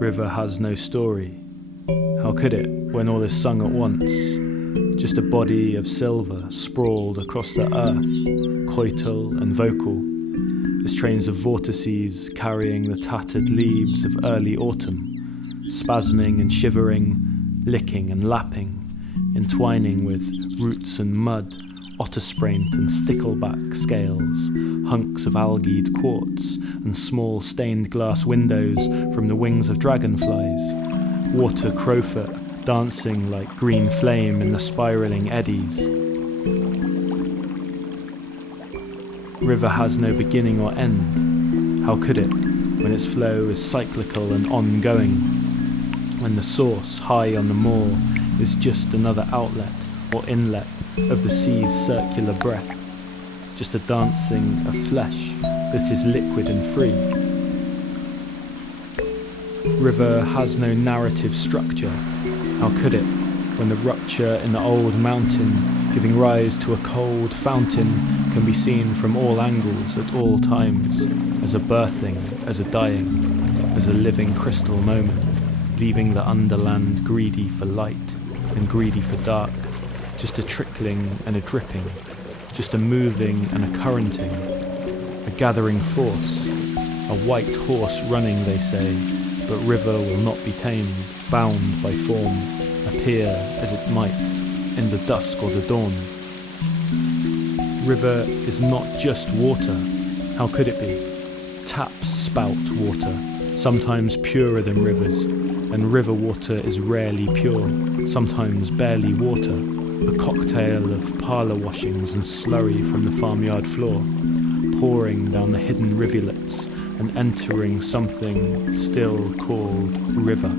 River has no story. How could it, when all is sung at once? Just a body of silver sprawled across the earth, coital and vocal, as trains of vortices carrying the tattered leaves of early autumn, spasming and shivering, licking and lapping, entwining with roots and mud, otter-spraint and stickleback scales, hunks of algaed quartz and small stained glass windows from the wings of dragonflies, water crowfoot dancing like green flame in the spiralling eddies. River has no beginning or end. How could it, when its flow is cyclical and ongoing, when the source high on the moor is just another outlet or inlet of the sea's circular breath, just a dancing of flesh that is liquid and free. River has no narrative structure. How could it, when the rupture in the old mountain giving rise to a cold fountain can be seen from all angles at all times, as a birthing, as a dying, as a living crystal moment, leaving the underland greedy for light and greedy for dark, just a trickling and a dripping, just a moving and a currenting, a gathering force, a white horse running, they say, but river will not be tamed, bound by form, appear as it might, in the dusk or the dawn. River is not just water, how could it be? Taps spout water, sometimes purer than rivers, and river water is rarely pure, sometimes barely water, a cocktail of parlour washings and slurry from the farmyard floor, pouring down the hidden rivulets and entering something still called river.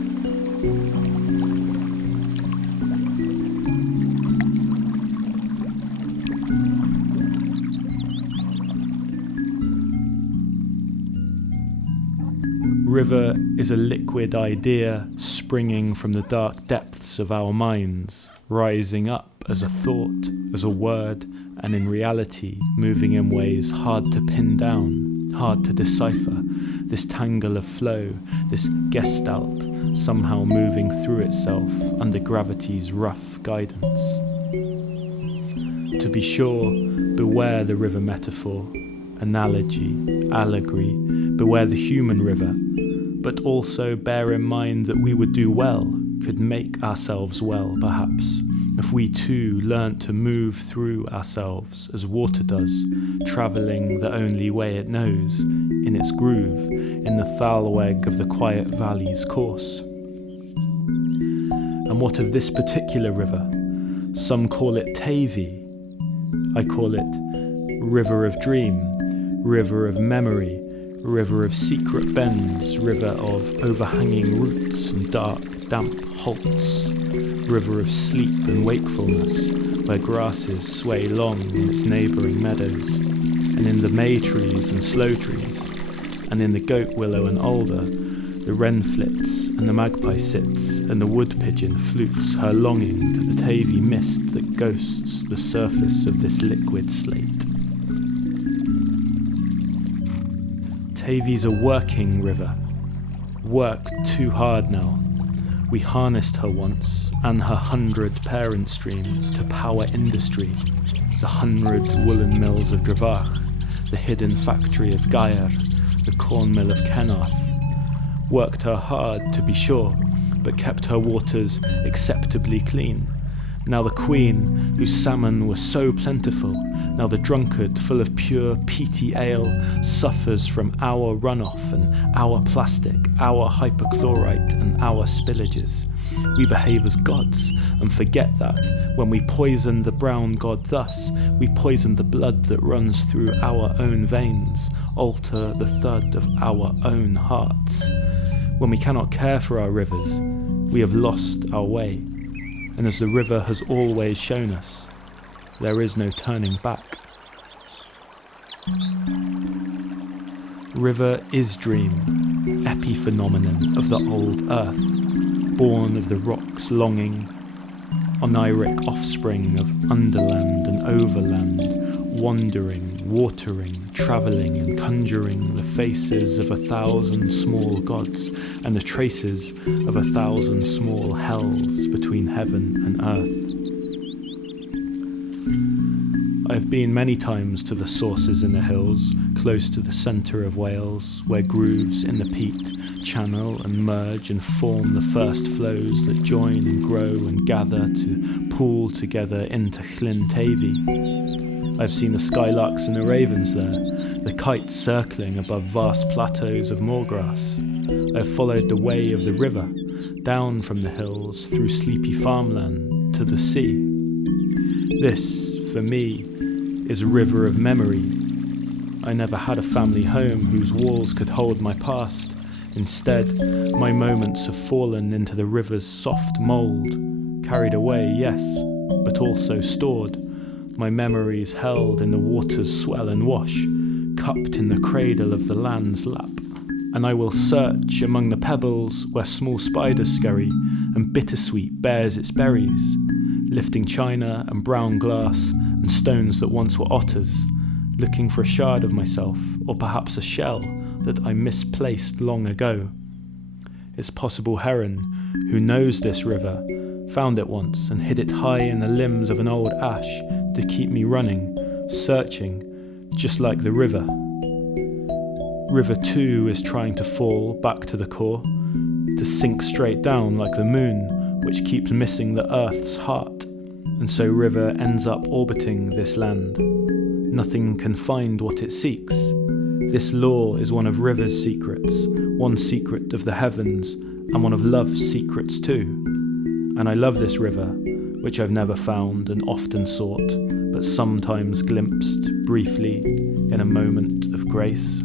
River is a liquid idea springing from the dark depths of our minds, rising up as a thought, as a word, and in reality moving in ways hard to pin down, hard to decipher, this tangle of flow, this gestalt somehow moving through itself under gravity's rough guidance. To be sure, beware the river metaphor, analogy, allegory, beware the human river, but also bear in mind that we would do well, could make ourselves well perhaps, if we too learnt to move through ourselves as water does, travelling the only way it knows, in its groove, in the thalweg of the quiet valley's course. And what of this particular river? Some call it Tavi. I call it river of dream, river of memory, river of secret bends, river of overhanging roots and dark, damp halts, river of sleep and wakefulness, where grasses sway long in its neighbouring meadows, and in the may trees and sloe trees, and in the goat willow and alder, the wren flits and the magpie sits, and the wood pigeon flutes her longing to the Tavi mist that ghosts the surface of this liquid slate. Tavi's a working river, worked too hard now. We harnessed her once, and her 100 parent streams, to power industry, the 100 woolen mills of Dravach, the hidden factory of Gaer, the corn mill of Kenarth. Worked her hard, to be sure, but kept her waters acceptably clean. Now the queen, whose salmon were so plentiful, now the drunkard, full of pure peaty ale, suffers from our runoff and our plastic, our hypochlorite and our spillages. We behave as gods and forget that, when we poison the brown god thus, we poison the blood that runs through our own veins, alter the thud of our own hearts. When we cannot care for our rivers, we have lost our way. And as the river has always shown us, there is no turning back. River is dream, epiphenomenon of the old earth, born of the rock's longing, oniric offspring of underland and overland, wandering, watering, travelling and conjuring the faces of 1,000 small gods and the traces of 1,000 small hells between heaven and earth. I have been many times to the sources in the hills, close to the centre of Wales, where grooves in the peat channel and merge and form the first flows that join and grow and gather to pool together into Llyn Teifi. I have seen the skylarks and the ravens there, the kites circling above vast plateaus of moorgrass. I have followed the way of the river, down from the hills through sleepy farmland to the sea. This, for me, is a river of memory. I never had a family home whose walls could hold my past. Instead, my moments have fallen into the river's soft mould, carried away, yes, but also stored. My memories held in the water's swell and wash, cupped in the cradle of the land's lap. And I will search among the pebbles where small spiders scurry and bittersweet bears its berries, lifting china and brown glass and stones that once were otters, looking for a shard of myself, or perhaps a shell that I misplaced long ago. It's possible Heron, who knows this river, found it once and hid it high in the limbs of an old ash to keep me running, searching, just like the river. River too is trying to fall back to the core, to sink straight down like the moon, which keeps missing the earth's heart. And so river ends up orbiting this land. Nothing can find what it seeks. This law is one of river's secrets, one secret of the heavens, and one of love's secrets too. And I love this river, which I've never found and often sought, but sometimes glimpsed briefly in a moment of grace.